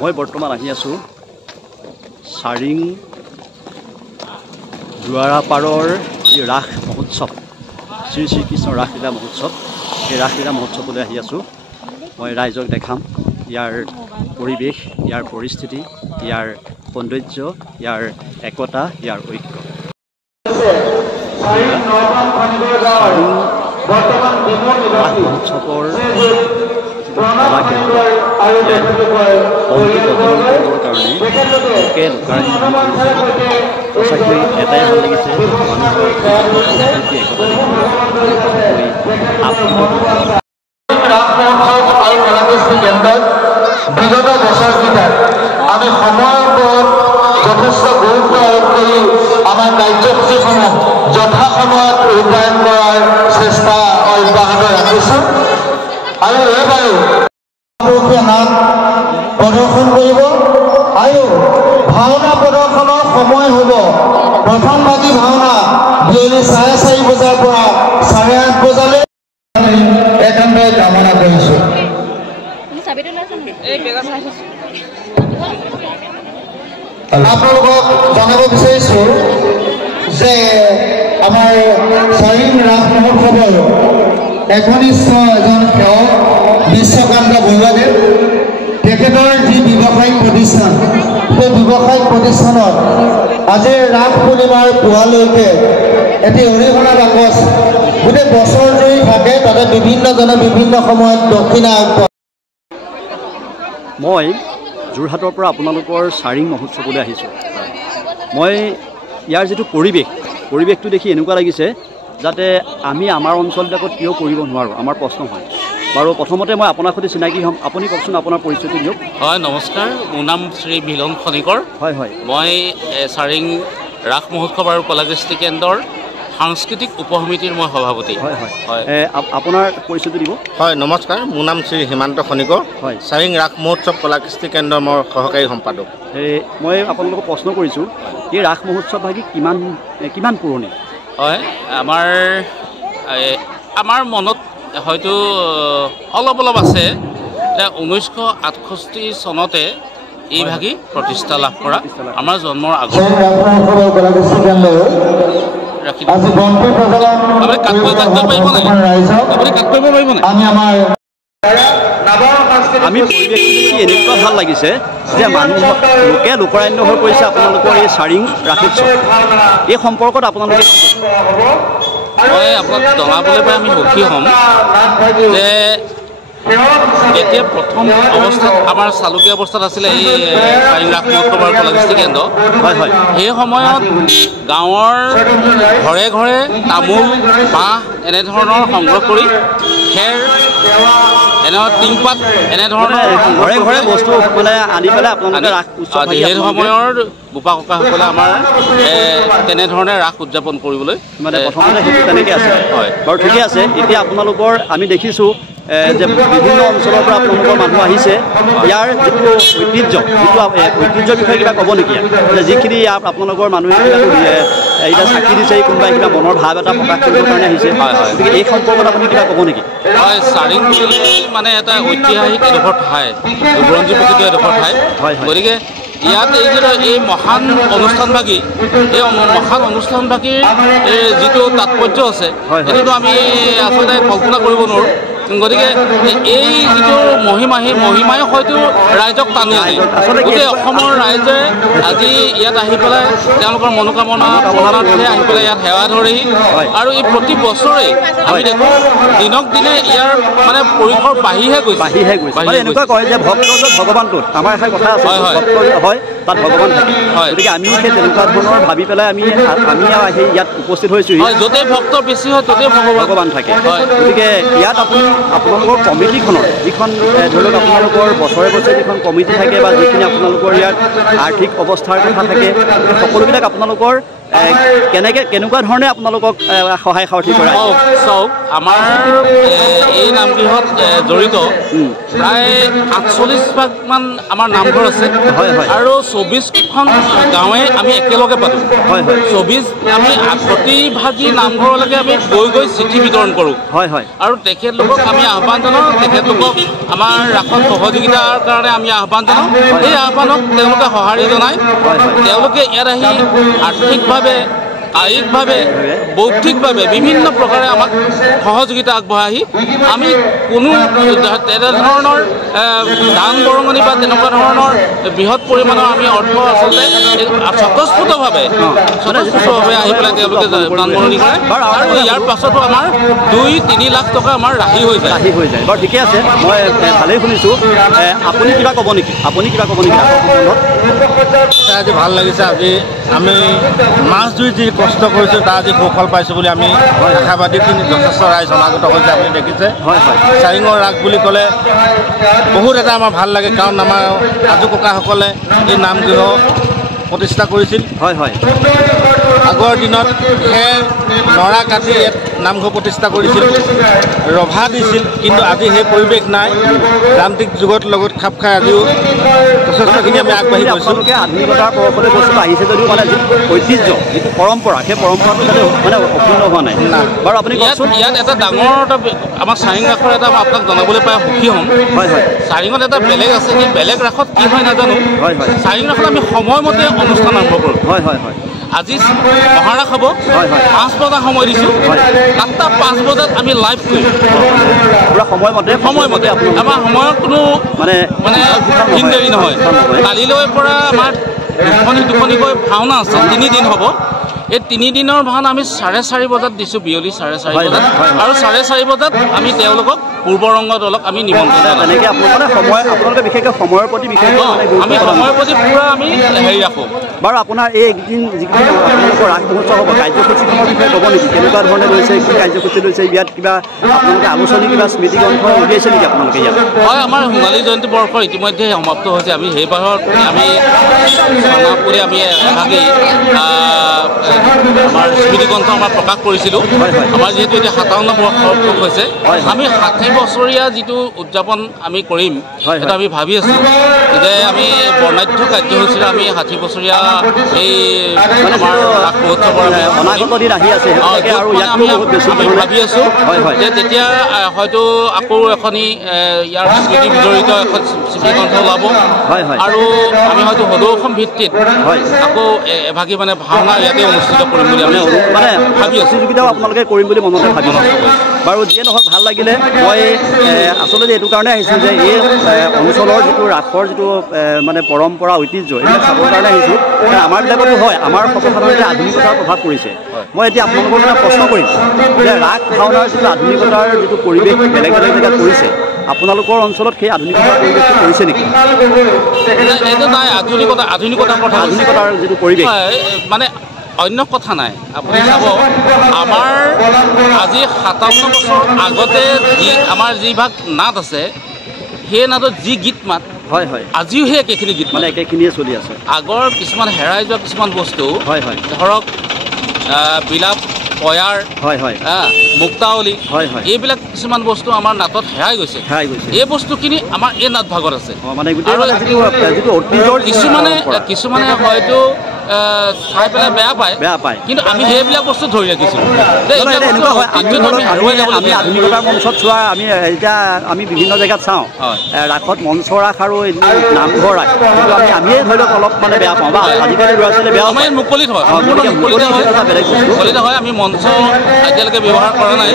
মই বৰ্তমান আহি আছোঁ চাৰিং দুৱাৰাপাৰৰ যি ৰাস মহোৎসৱ শ্ৰী শ্ৰীকৃষ্ণৰ ৰাসলীলা মহোৎসৱ এই ৰাসলীলা মহোৎসৱলৈ আহি আছোঁ। মই ৰাইজক দেখাম ইয়াৰ পৰিৱেশ, ইয়াৰ পৰিস্থিতি, ইয়াৰ সৌন্দৰ্য, ইয়াৰ একতা, ইয়াৰ ঐক্য। ৰাস মহোৎসৱৰ সঁচাকৈ এটাই ভাল লাগিছে মানুহৰ বিগত বছৰকেইটাত আমি সময়ৰ ওপৰত যথেষ্ট গুৰুত্ব আৰোপ কৰি আমাৰ কাৰ্যসূচীসমূহ যথাসময়ত ৰূপায়ণ কৰাৰ চেষ্টা অব্যাহত ৰাখিছোঁ আৰু এইবাৰো নাট প্ৰদৰ্শন কৰিব আৰু ভাওনা প্ৰদৰ্শনৰ সময় হ'ব প্ৰথম ভাগী ভাওনা বিয়লি 4:30 বজাৰ পৰা 8:30 বজালৈ একেবাৰে কামনা কৰিছোঁ। আপোনালোকক জনাব বিচাৰিছোঁ যে আমাৰ চাৰিং ৰাস মহোৎসৱৰ একনিষ্ঠ এজন সেৱক বিশ্বকান্ত বৰুৱাদেৱ, তেখেতৰ যি ব্যৱসায়িক প্ৰতিষ্ঠান সেই ব্যৱসায়িক প্ৰতিষ্ঠানত আজিৰ ৰাস পূৰ্ণিমাৰ পুৱালৈকে এটি অৰিহণা বাকচ গোটেই বছৰ জুৰি থাকে, তাতে বিভিন্নজনে বিভিন্ন সময়ত দক্ষিণা আগবঢ়ায়। মই যোৰহাটৰ পৰা আপোনালোকৰ চাৰিং মহোৎসৱলৈ আহিছোঁ। মই ইয়াৰ যিটো পৰিৱেশটো দেখি এনেকুৱা লাগিছে যাতে আমি আমাৰ অঞ্চলবিলাকত কিয় কৰিব নোৱাৰোঁ, আমাৰ প্ৰশ্ন হয়। বাৰু প্ৰথমতে মই আপোনাৰ সৈতে চিনাকি হ'ম, আপুনি কওকচোন আপোনাৰ পৰিচয়টো দিয়ক। হয়, নমস্কাৰ, মোৰ নাম শ্ৰী মিলন খনিকৰ। হয় হয়, মই চাৰিং ৰাস মহোৎসৱ আৰু কলাকৃষ্টি কেন্দ্ৰৰ সাংস্কৃতিক উপ সমিতিৰ মই সভাপতি। হয় হয় হয়, আপোনাৰ পৰিচয়টো দিব। হয়, নমস্কাৰ, মোৰ নাম শ্ৰী হিমান্ত খনিকৰ। হয়, চাৰিং ৰাস মহোৎসৱ কলাকৃষ্টি কেন্দ্ৰৰ মই সহকাৰী সম্পাদক। মই আপোনালোকক প্ৰশ্ন কৰিছোঁ, এই ৰাস মহোৎসৱ ভাগি কিমান পুৰণি? হয়, আমাৰ মনত হয়তো অলপ আছে যে 1968 চনতে এই ভাগি প্ৰতিষ্ঠা লাভ কৰা, আমাৰ জন্মৰ আগত। আমি পৰিৱেশটো দেখি এনেকুৱা ভাল লাগিছে যে লোকে লোকৰান্য হৈ পৰিছে আপোনালোকৰ এই চাৰিং ৰাসোৎসৱ। এই সম্পৰ্কত আপোনালোকে মই আপোনাক জনাবলৈ পাই আমি সুখী হ'ম যে এতিয়া প্ৰথম অৱস্থাত আমাৰ চালুকীয়া অৱস্থাত আছিলে এই চাৰিং ৰাস মহোৎসৱ আৰু কলাকৃষ্টি কেন্দ্ৰ। হয় হয়, সেই সময়ত গাঁৱৰ ঘৰে ঘৰে তামোল, বাঁহ এনেধৰণৰ সংগ্ৰহ কৰি খেৰ, টিংপাত এনেধৰণৰ ঘৰে ঘৰে বস্তু মানে আনি পেলাই আপোনালোকে ৰাস উৎসৱ সেই সময়ৰ বোপা ককাসকলে আমাৰ তেনেধৰণে ৰাস উদযাপন কৰিবলৈ মানে প্ৰথমতে সেইটো তেনেকৈ আছে। হয় বাৰু, ঠিকে আছে। এতিয়া আপোনালোকৰ আমি দেখিছোঁ যে বিভিন্ন অঞ্চলৰ পৰা আপোনালোকৰ মানুহ আহিছে। ইয়াৰ যিটো ঐতিহ্যৰ বিষয়ে কিবা ক'ব নেকি? যে যিখিনি আপোনালোকৰ মানুহে এতিয়া চাকি দিছে, কোনোবাই কিবা মনৰ ভাৱ এটা প্ৰকাশ কৰিবৰ কাৰণে আহিছে। গতিকে এই সম্পৰ্কত আপুনি কিবা ক'ব নেকি? হয়, চাৰিং মানে এটা ঐতিহাসিক এডোখৰ ঠাই, বুৰঞ্জী প্ৰকৃত এডোখৰ ঠাই। গতিকে ইয়াত এই মহান অনুষ্ঠানভাগী, এই মহান অনুষ্ঠানভাগীৰ যিটো তাৎপৰ্য আছে সেইটোতো আমি আচলতে কল্পনা কৰিব নোৱাৰোঁ। গতিকে এই যিটো মহিমাই হয়তো ৰাইজক টানি আনে। গোটেই অসমৰ ৰাইজে আজি ইয়াত আহি পেলাই তেওঁলোকৰ মনোকামনা পূৰণাৰ্থে আহি পেলাই ইয়াত সেৱা ধৰেহি। আৰু এই প্ৰতি বছৰে আমি দেখোঁ দিনক দিনে ইয়াৰ মানে পৰিসৰ বাঢ়িহে গৈছে। এনেকুৱা কয় যে ভক্ত য'ত ভগৱানটোত, আমাৰ এষাৰ কথা আছে, ভক্ত হয় তাত ভগৱান থাকে। গতিকে আমিও সেই তেনেকুৱা ধৰণৰ ভাবি পেলাই আমি আহি ইয়াত উপস্থিত হৈছোঁ। য'তেই ভক্ত বেছি হয় ত'তেই ভগৱান থাকে। গতিকে ইয়াত আপোনালোকৰ কমিটিখনৰ যিখন ধৰি লওক আপোনালোকৰ বছৰে যিখন কমিটি থাকে বা যিখিনি আপোনালোকৰ ইয়াত আৰ্থিক অৱস্থাৰ কথা থাকে, সকলোবিলাক আপোনালোকৰ কেনেকুৱা ধৰণে আপোনালোকক সহায় সাৰথি কৰে? চাওক, আমাৰ এই নামগৃহত জড়িত প্ৰায় 48ভাগমান আমাৰ নামঘৰ আছে আৰু 24খন গাঁৱে আমি একেলগে পাতোঁ। 24 আমি প্ৰতিভাগী নামঘৰলৈকে আমি গৈ চিঠি বিতৰণ কৰোঁ আৰু তেখেতলোকক আমি আহ্বান জনাওঁ, তেখেতলোকক আমাৰ ৰাসত সহযোগিতাৰ কাৰণে আমি আহ্বান জনাওঁ। এই আহ্বানক তেওঁলোকে সঁহাৰি জনায়। তেওঁলোকে ইয়াত আহি আৰ্থিকভাৱে, শাৰীৰিকভাৱে, বৌদ্ধিকভাৱে বিভিন্ন প্ৰকাৰে আমাক সহযোগিতা আগবঢ়াই আমি কোনো তেনেধৰণৰ দান বৰঙণি বা তেনেকুৱা ধৰণৰ বৃহৎ পৰিমাণৰ আমি অৰ্থ আচলতে স্বতঃস্ফূৰ্তভাৱে আহি পেলাই তেওঁলোকে দান বৰঙণি কৰে আৰু ইয়াৰ পাছতো আমাৰ 2-3 লাখ টকা আমাৰ ৰাহি হৈ যায়। বাৰু ঠিকে আছে, মই ভালেই শুনিছোঁ। আপুনি কিবা ক'ব নেকি? আজি ভাল লাগিছে। আজি আমি মাছ ধুই যি কষ্ট কৰিছোঁ তাৰ আজি সুফল পাইছোঁ বুলি আমি আশাবাদী যথেষ্ট ৰাইজ সমাগত হৈছে। আপুনি দেখিছে চাৰিঙৰ ৰাস বুলি ক'লে বহুত এটা আমাৰ ভাল লাগে, কাৰণ আমাৰ আজু ককাসকলে এই নামগৃহ প্ৰতিষ্ঠা কৰিছিল। আগৰ দিনত খেৰ নৰা কাটি ইয়াত নামঘৰ প্ৰতিষ্ঠা কৰিছিল, ৰভা দিছিল, কিন্তু আজি সেই পৰিৱেশ নাই। যান্ত্ৰিক যুগৰ লগত খাপ খাই আজিও যথেষ্টখিনি আমি আগবাঢ়ি গৈছোঁ। আধুনিকতাৰ পৰফলে বস্তুটো আহিছে যদিও মানে যিটো ঐতিহ্য, যিটো পৰম্পৰা, সেই পৰম্পৰাটো যাতে মানে অক্ষুণ্ণ হোৱা নাই। বাৰু আপুনি কওকচোন। ইয়াত এটা ডাঙৰ এটা আমাৰ চাৰিং ৰাসৰ এটা আপোনাক জনাবলৈ পাই সুখী হ'ম। চাৰিঙত এটা বেলেগ আছে, কি বেলেগ ৰাসত কি হয় নাজানো। চাৰিং ৰাসত আমি সময়মতে অনুষ্ঠান আৰম্ভ কৰোঁ। আজি মহাৰাস হ'ব, 5 বজা সময় দিছোঁ, 5:05 বজাত আমি লাইভ কৰিম। পুৰা সময়মতে আমাৰ সময়ত কোনো মানে দিন দেৰি নহয়। কালিলৈ পৰা আমাৰ দুখনিকৈ ভাওনা আছে, 3 দিন হ'ব। এই 3 দিনৰ ভাওনা আমি 4:30 বজাত দিছোঁ, বিয়লি 4:30 বজাত, আৰু 4:30 বজাত আমি তেওঁলোকক পূৰ্বৰংগ দলক আমি নিমন্ত্ৰণ জনাওঁ। তেনেকৈ আপোনালোকে বিশেষকৈ সময়ৰ প্ৰতি আমি সময়ৰ প্ৰতি পূৰা আমি হেৰি ৰাখোঁ। বাৰু আপোনাৰ এইকেইদিন যিখিনি আপোনালোকৰ ৰাস মহোৎসৱ হ'ব, কাৰ্যসূচীখনৰ বিষয়ে ক'ব নেকি? কেনেকুৱা ধৰণে লৈছে, কি কাৰ্যসূচী লৈছে? ইয়াত কিবা আপোনালোকে আলোচনী, কিবা স্মৃতি গ্ৰন্থ উলিয়াইছে নেকি আপোনালোকে ইয়াত? হয়, আমাৰ সোণালী জয়ন্তী বৰ্ষ ইতিমধ্যে সমাপ্ত হৈছে। আমি সেইবাৰৰ আমি কৰি আমি এভাগেই আমাৰ স্মৃতি গ্ৰন্থ আমাৰ প্ৰকাশ কৰিছিলোঁ। আমাৰ যিহেতু এতিয়া 57 বৰ্ষ হৈছে, আমি 60 বছৰীয়া যিটো উদযাপন আমি কৰিম সেইটো আমি ভাবি আছোঁ যে আমি বৰ্ণাঢ্য কাৰ্যসূচীৰে আমি 60 বছৰীয়া এই আমাৰ ৰাস মহোৎসৱৰ অনাগত দিন আহি আছে আৰু আমি ভাবি আছোঁ যে তেতিয়া হয়তো আকৌ এখনি ইয়াৰ স্মৃতি বিজড়িত এখন স্মৃতি গ্ৰন্থ ওলাব আৰু আমি হয়তো সদৌ অসম ভিত্তিত আকৌ এভাগি মানে ভাওনা ইয়াতে অনুষ্ঠিত কৰিম বুলি আমি মানে ভাবি আছোঁ। প্ৰতিযোগিতাও আপোনালোকে কৰিম বুলি মনতে ভাবি আছোঁ। বাৰু যিয়ে নহওক ভাল লাগিলে। মই আচলতে এইটো কাৰণে আহিছোঁ যে এই অঞ্চলৰ যিটো ৰাসৰ যিটো মানে পৰম্পৰা, ঐতিহ্য, এইবিলাক চাবৰ কাৰণে আহিছোঁ। কাৰণ আমাৰবিলাকতো হয়, আমাৰ সৰ্বসাধাৰণতে আধুনিকতাৰ প্ৰভাৱ পৰিছে। মই এতিয়া আপোনালোকৰ কাৰণে প্ৰশ্ন কৰিম যে ৰাস ভাওনাৰ যিটো আধুনিকতাৰ যিটো পৰিৱেশ বেলেগ বেলেগ জেগাত পৰিছে, আপোনালোকৰ অঞ্চলত সেই আধুনিকতাৰ পৰিৱেশটো পৰিছে নেকি? এইটো নাই, আধুনিকতাৰ যিটো পৰিৱেশ মানে অন্য কথা নাই। আপুনি চাব, আমাৰ আজি 57 বছৰ আগতে আমাৰ যিভাগ নাট আছে, সেই নাটত যি গীত মাত আজিও সেই একেখিনি গীত মানে একেখিনিয়ে চলি আছে। আগৰ কিছুমান হেৰাই যোৱা কিছুমান বস্তু, ধৰক বিলাপ, পয়াৰ, মুক্তাৱলী, এইবিলাক কিছুমান বস্তু আমাৰ নাটত হেৰাই গৈছে। এই বস্তুখিনি আমাৰ এই নাট ভাগত আছে। কিছুমানে হয়তো চাই পেলাই বেয়া পায়, কিন্তু আমি সেইবিলাক বস্তু ধৰি ৰাখিছোঁ। আধুনিকতাৰ মঞ্চত চোৱা আমি বিভিন্ন জেগাত চাওঁ ৰাসত মঞ্চ ৰাস আৰু নামঘৰ ৰাস, কিন্তু আমিয়ে ধৰি লওক অলপ মানে বেয়া পাওঁ বা আজিকালি ল'ৰা ছোৱালীয়ে বেয়া পায়। মুকলিত হয়, মুকলিত হয়। আমি মঞ্চ এতিয়ালৈকে ব্যৱহাৰ কৰা নাই।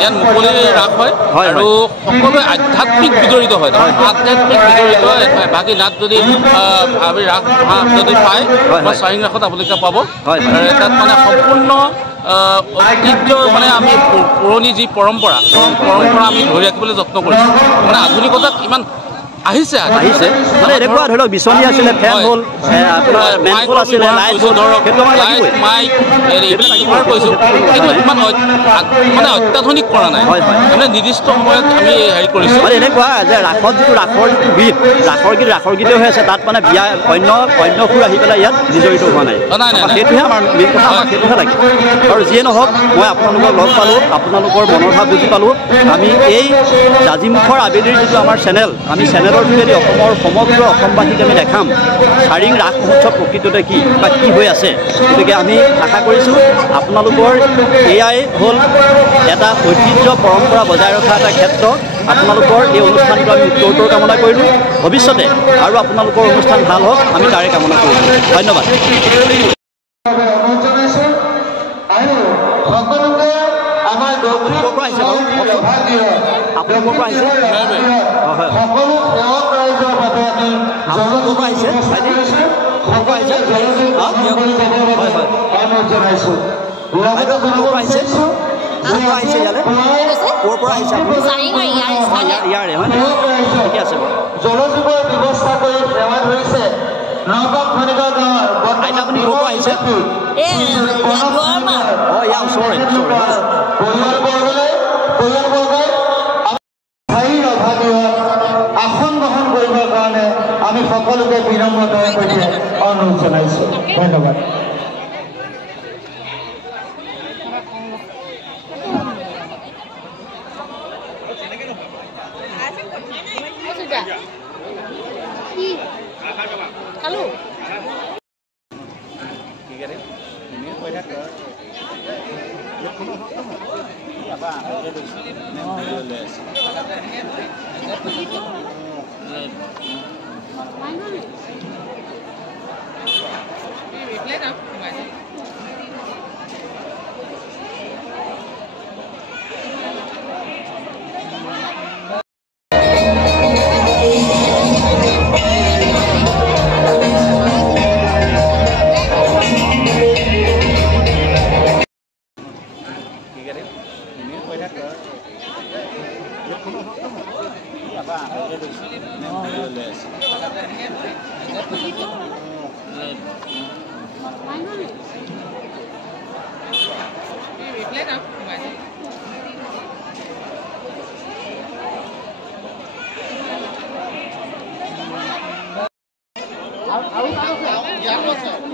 ইয়াত মুকলি ৰাস হয় আৰু সকলোৱে আধ্যাত্মিক বিজড়িত হয়। আধ্যাত্মিক বিজড়িত বাকী নাট যদি আমি ৰাস যদি পায় চাৰিং ৰাসত আপোনালোকে পাব। তাত মানে সম্পূৰ্ণ ঐতিহ্যৰ মানে আমি পুৰণি যি পৰম্পৰা আমি ধৰি ৰাখিবলৈ যত্ন কৰিছোঁ। মানে আধুনিকতাত ইমান আহিছে মানে এনেকুৱা ধৰি লওক বিচনী আছিলে ফেন হ'ল আপোনাৰ মেনহোল আছিলে লাইট হ'ল সেইটো আমাৰ লাগিবই মাইক ব্যৱহাৰ কৰিছোঁ কিন্তু ইমান মানে অত্যাধুনিক কৰা নাই মানে নিৰ্দিষ্ট সময়ত আমি হেৰি কৰিছোঁ মানে এনেকুৱা যে ৰাসত যিটো ৰাসৰ যিটো গীত ৰাসৰ গীতে হৈ আছে তাত মানে বিয়া অন্য সুৰ আহি পেলাই ইয়াত জড়িত হোৱা নাই সেইটোহে আমাৰ মেইন কথা আমাক সেইটোহে লাগে আৰু যিয়ে নহওক মই আপোনালোকক লগ পালোঁ আপোনালোকৰ মনৰ ভাৱ বুজি পালোঁ আমি এই জাজিমুখৰ আবেলিৰ যিটো আমাৰ চেনেল আমি চেনেলৰ যোগেদি অসমৰ সমগ্ৰ অসমবাসীক আমি দেখাম চাৰিং ৰাস মহোৎসৱ প্ৰকৃততে কি বা কি হৈ আছে গতিকে আমি আশা কৰিছোঁ আপোনালোকৰ এয়াই হ'ল এটা ঐতিহ্য পৰম্পৰা বজাই ৰখা এটা ক্ষেত্ৰ আপোনালোকৰ এই অনুষ্ঠানটো আমি উত্তৰ কামনা কৰিলোঁ ভৱিষ্যতে আৰু আপোনালোকৰ অনুষ্ঠান ভাল হওক আমি তাৰে কামনা কৰিছোঁ ধন্যবাদ জলযোগৰ ব্যৱস্থা কৰি সেৱা ধৰিছে নগাঁও খনিগাঁও গাঁৱৰ আসন গ্ৰহণ কৰিবৰ কাৰণে আমি সকলোকে বিনম্ৰতাৰে অনুৰোধ জনাইছোঁ ধন্যবাদ Aku